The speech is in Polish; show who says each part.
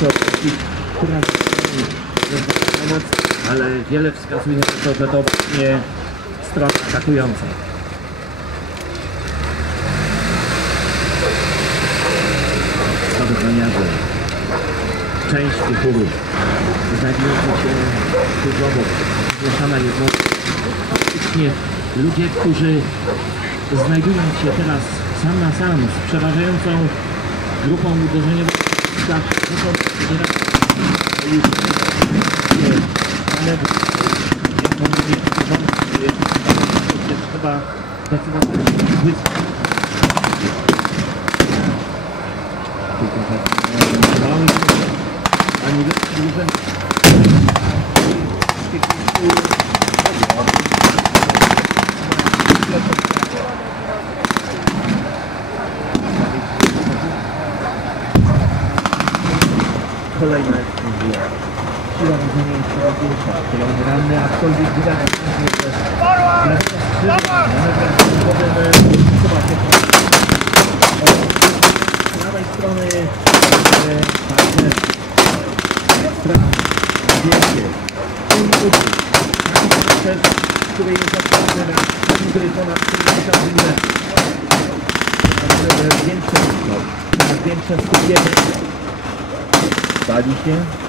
Speaker 1: się określić, która pomoc, ale wiele wskazuje na to, że to właśnie strona atakująca. Spadochroniarze. Część tych urów znajdujących się tuż obok zgłaszana jednostka. Faktycznie ludzie, którzy znajdują się teraz sam na sam z przeważającą grupą uderzeniową, tak, muszą teraz już nie, ale jak powiedzieć, wątpię, że trzeba zdecydowanie wyskoczyć. Tylko, e, mały ani duży Kolejna eksplozja. Siła jest coraz większa. Kolejny ranny, aczkolwiek że wraz ze skrzydłem, nawet potem zobaczcie. Z prawej strony e, utwór, taki proces, który jest na który ponad 70 mm. Większe większe skupienie. Pali się.